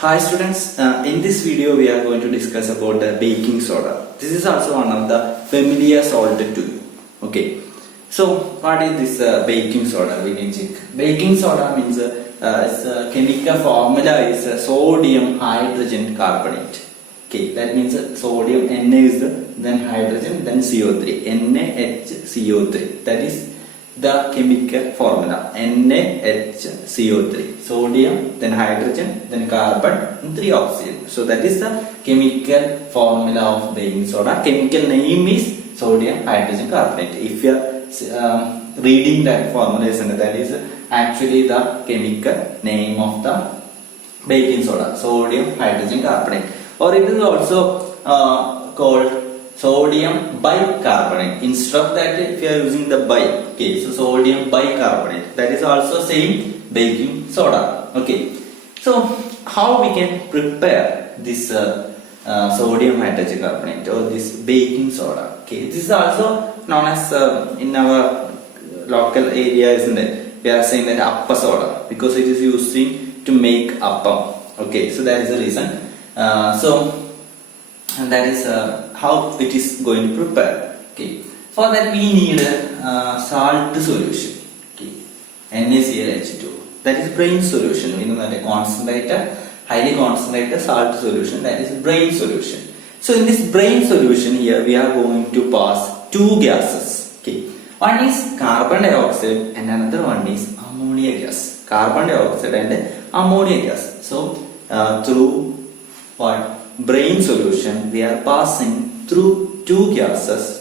Hi students, in this video we are going to discuss about baking soda. This is also one of the familiar salt too. Okay, so what is this baking soda? We can check. Baking soda means its chemical formula is sodium hydrogen carbonate. Okay, that means sodium Na is then hydrogen, then CO3, NaHCO3. That is the chemical formula NaHCO3, sodium, then hydrogen, then carbon, and 3 oxygen. So that is the chemical formula of baking soda. Chemical name is sodium hydrogen carbonate. If you are reading that formula, that is actually the chemical name of the baking soda, sodium hydrogen carbonate, or it is also called sodium bicarbonate. Instead of that, if you are using the bi, okay, so sodium bicarbonate, that is also same baking soda. Okay, so how we can prepare this sodium hydrogen carbonate or this baking soda? Okay, this is also known as in our local area, isn't it? We are saying that appa soda because it is using to make appam. Okay, so that is the reason. And that is how it is going to prepare. Okay, for that we need salt solution. Okay, NaClH2. That is brain solution. We know that a concentrated, highly concentrated salt solution. That is brain solution. So in this brain solution here, we are going to pass two gases. Okay, one is carbon dioxide and another one is ammonia gas. Carbon dioxide and ammonia gas. So through what? Brain solution, we are passing through two gases.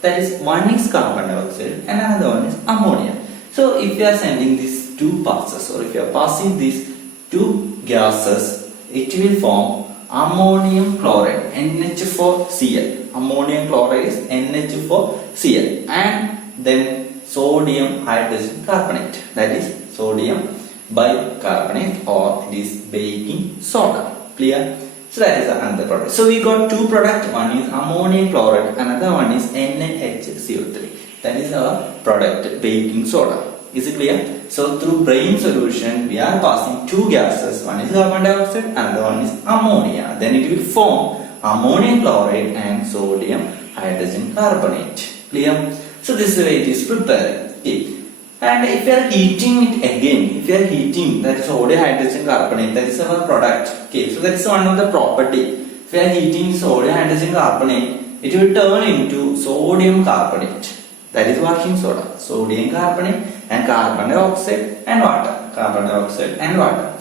That is, one is carbon dioxide and another one is ammonia. So if you are sending these two passes, or if you are passing these two gases, it will form ammonium chloride, NH4Cl. Ammonium chloride is NH4Cl, and then sodium hydrogen carbonate, that is sodium bicarbonate, or it is baking soda. Clear? So that is another product. So we got two products. One is ammonium chloride, another one is NaHCO3. That is our product, baking soda. Is it clear? So through brain solution, we are passing two gases. One is carbon dioxide, another one is ammonia. Then it will form ammonium chloride and sodium hydrogen carbonate. Clear? So this is the way it is prepared. Okay. And if you are heating it again, if you are heating that sodium hydrogen carbonate, that is our product. Okay, so that is one of the property. If you are heating sodium hydrogen carbonate, it will turn into sodium carbonate. That is washing soda. Sodium carbonate and carbon dioxide and water. Carbon dioxide and water.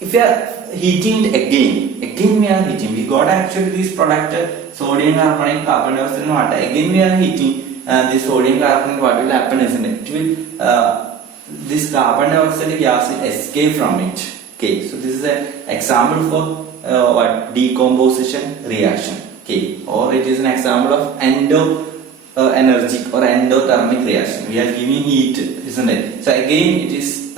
If you are heating it again we are heating. We got actually this product, sodium carbonate, carbon dioxide and water. Again we are heating. This sodium carbonate, what will happen, isn't it? It will this carbon dioxide gas will escape from it. Okay, so this is an example for what decomposition reaction. Okay, or it is an example of energetic or endothermic reaction. We are giving heat, isn't it? So again it is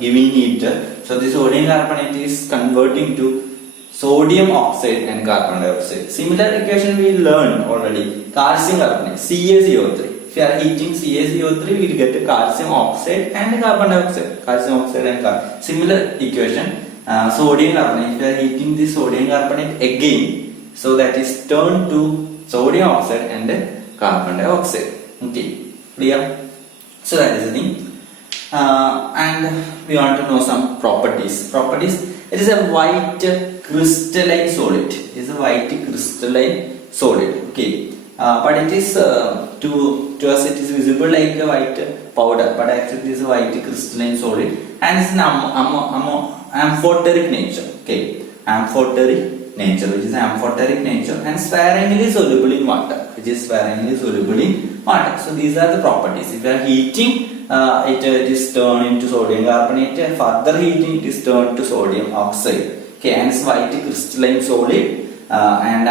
giving heat. So the sodium carbonate is converting to sodium oxide and carbon dioxide. Similar equation we learned already. Calcium carbonate, CaCO3. If you are heating CaCO3, we will get a calcium oxide and carbon dioxide. Calcium oxide and carbon. Similar equation. Sodium carbonate. If you are heating the sodium carbonate again, so that is turned to sodium oxide and carbon dioxide. Okay, clear? So that is the thing. And we want to know some properties. It is a white crystalline solid. It is a white crystalline solid. Okay, but it is to us it is visible like a white powder, but actually it is a white crystalline solid, and it's an amphoteric nature. Okay, amphoteric nature, which is amphoteric nature, and sparingly soluble in water, which is sparingly soluble in water. So these are the properties. If you are heating, it is turned into sodium carbonate. Further heating, it is turned to sodium oxide. Okay, and it's white crystalline solid, and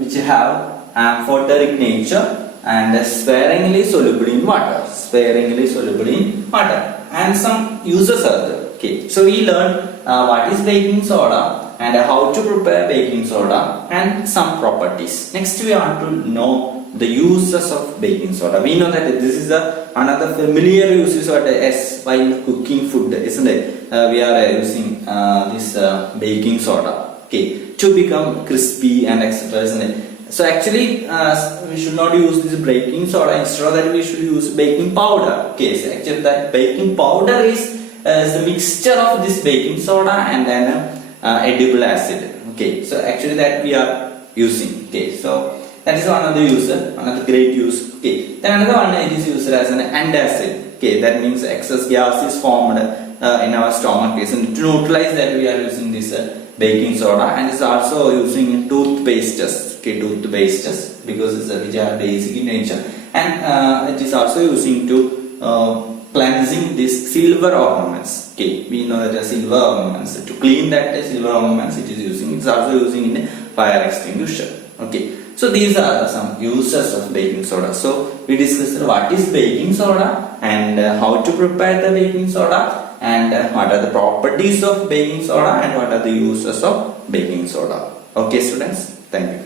which have amphoteric nature and sparingly soluble in water. Sparingly soluble in water, and some uses are there. Okay, so we learned what is baking soda and how to prepare baking soda and some properties. Next, we want to know the uses of baking soda. We know that this is another familiar uses of S while cooking food, isn't it? We are using baking soda, okay, to become crispy and etc. Isn't it? So actually, we should not use this baking soda. Instead of that, we should use baking powder. Okay, so actually that baking powder is the mixture of this baking soda and then edible acid. Okay, so actually that we are using. Okay, so that is one of the use, another great use. Okay, then another one it is used as an antacid. Okay, that means excess gas is formed in our stomach. Okay, so to neutralize that, we are using this baking soda, and it's also using in toothpastes. Okay, toothpastes, because it's which are basic in nature, and it is also using to cleansing these silver ornaments. Okay, we know that silver ornaments, to clean that silver ornaments it is using. It's also using in fire extinguisher. Okay, so these are some uses of baking soda. So we discussed what is baking soda and how to prepare the baking soda, and what are the properties of baking soda and what are the uses of baking soda. Okay students, thank you.